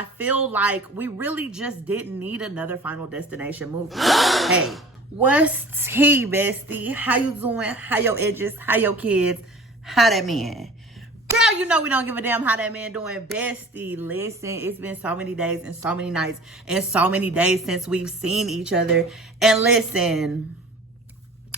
I feel like we really just didn't need another Final Destination movie. Hey, what's tea, bestie? How you doing? How your edges? How your kids? How that man? Girl, you know we don't give a damn how that man doing. Bestie, listen, it's been so many days and so many nights and so many days since we've seen each other. And listen,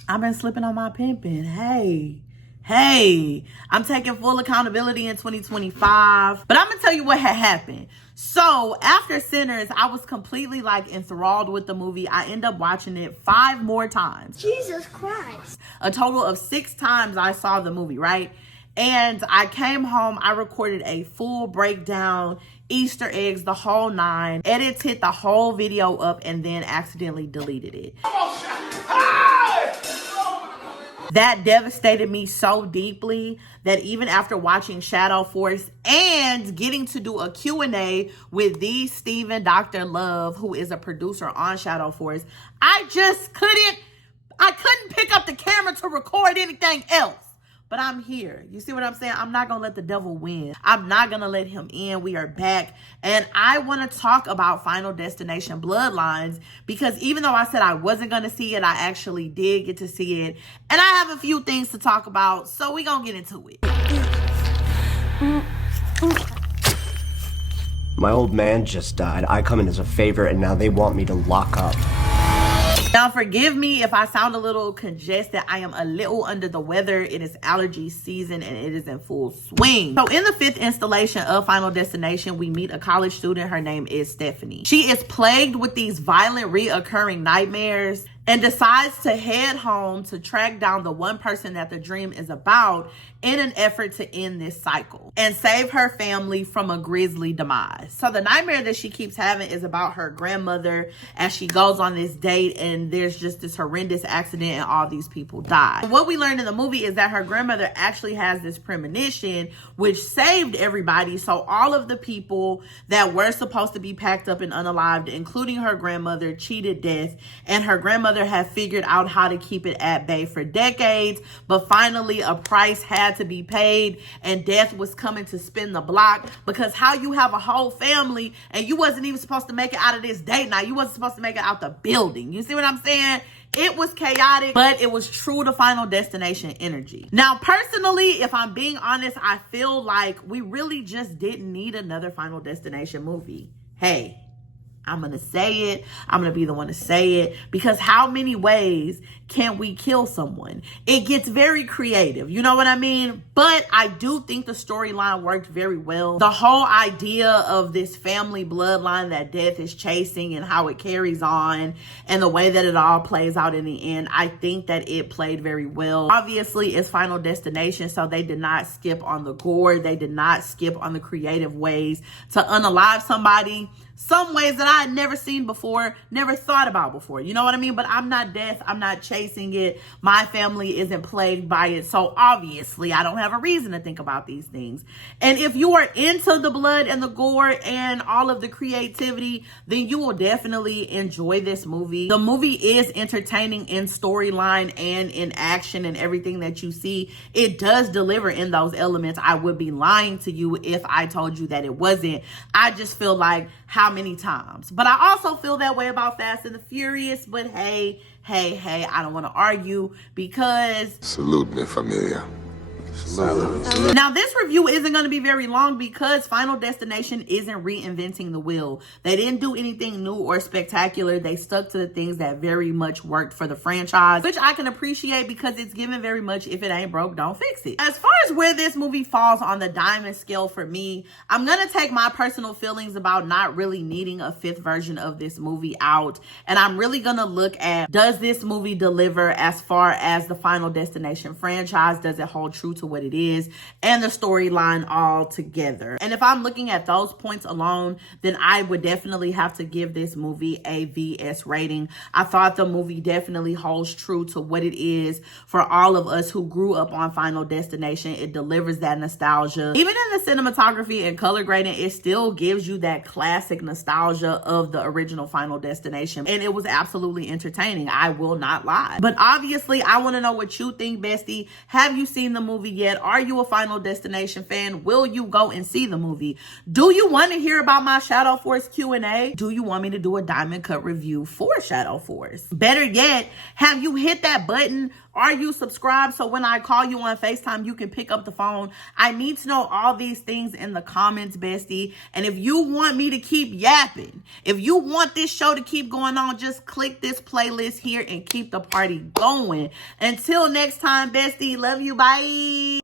I've been slipping on my pimping. Hey, I'm taking full accountability in 2025. But I'm going to tell you what had happened. So after Sinners, I was completely like enthralled with the movie. I ended up watching it 5 more times. Jesus Christ. A total of 6 times I saw the movie, right? And I came home, I recorded a full breakdown, Easter eggs, the whole 9. Edits hit the whole video up and then accidentally deleted it. That devastated me so deeply that even after watching Shadow Force and getting to do a Q&A with the Steven Dr. Love, who is a producer on Shadow Force, I couldn't pick up the camera to record anything else. But I'm here. You see what I'm saying? I'm not going to let the devil win. I'm not going to let him in. We are back. And I want to talk about Final Destination Bloodlines because even though I said I wasn't going to see it, I actually did get to see it. And I have a few things to talk about. So we're going to get into it. My old man just died. I come in as a favor and now they want me to lock up. Now, forgive me if I sound a little congested. I am a little under the weather. It is allergy season and it is in full swing. So in the 5th installation of Final Destination, we meet a college student. Her name is Stephanie. She is plagued with these violent reoccurring nightmares and decides to head home to track down the one person that the dream is about in an effort to end this cycle and save her family from a grisly demise. So the nightmare that she keeps having is about her grandmother as she goes on this date and there's just this horrendous accident and all these people die. What we learned in the movie is that her grandmother actually has this premonition which saved everybody. So all of the people that were supposed to be packed up and unalived, including her grandmother, cheated death, and her grandmother had figured out how to keep it at bay for decades, but finally a price had to be paid and death was coming to spin the block. Because how you have a whole family and you wasn't even supposed to make it out of this date night, you wasn't supposed to make it out the building. You see what I'm saying? It was chaotic, but it was true to Final Destination energy. Now, personally, if I'm being honest, I feel like we really just didn't need another Final Destination movie. Hey, I'm going to say it. I'm going to be the one to say it because how many ways can we kill someone? It gets very creative. You know what I mean? But I do think the storyline worked very well. The whole idea of this family bloodline that death is chasing and how it carries on and the way that it all plays out in the end, I think that it played very well. Obviously, it's Final Destination, so they did not skip on the gore. They did not skip on the creative ways to unalive somebody. Some ways that I had never seen before, never thought about before. You know what I mean? But I'm not death. I'm not chasing it. My family isn't plagued by it. So obviously, I don't have a reason to think about these things. And if you are into the blood and the gore and all of the creativity, then you will definitely enjoy this movie. The movie is entertaining in storyline and in action and everything that you see. It does deliver in those elements. I would be lying to you if I told you that it wasn't. I just feel like how many times? But I also feel that way about Fast and the Furious. But hey, I don't want to argue because... Salute me, familia. Now, this review isn't going to be very long because Final Destination isn't reinventing the wheel. They didn't do anything new or spectacular. They stuck to the things that very much worked for the franchise, which I can appreciate because it's given very much, if it ain't broke, don't fix it. As far as where this movie falls on the diamond scale for me, I'm going to take my personal feelings about not really needing a 5th version of this movie out. And I'm really going to look at, does this movie deliver as far as the Final Destination franchise? Does it hold true to what it is and the storyline all together? And if I'm looking at those points alone, then I would definitely have to give this movie a VS rating. I thought the movie definitely holds true to what it is for all of us who grew up on Final Destination. It delivers that nostalgia. Even in the cinematography and color grading, it still gives you that classic nostalgia of the original Final Destination. And it was absolutely entertaining. I will not lie. But obviously, I want to know what you think, bestie. Have you seen the movie? yet? Are you a Final Destination fan? Will you go and see the movie? Do you want to hear about my Shadow Force Q&A? Do you want me to do a diamond cut review for Shadow Force? Better yet, have you hit that button? Are you subscribed so when I call you on FaceTime, you can pick up the phone? I need to know all these things in the comments, bestie. And if you want me to keep yapping, if you want this show to keep going on, just click this playlist here and keep the party going. Until next time, bestie, love you, bye.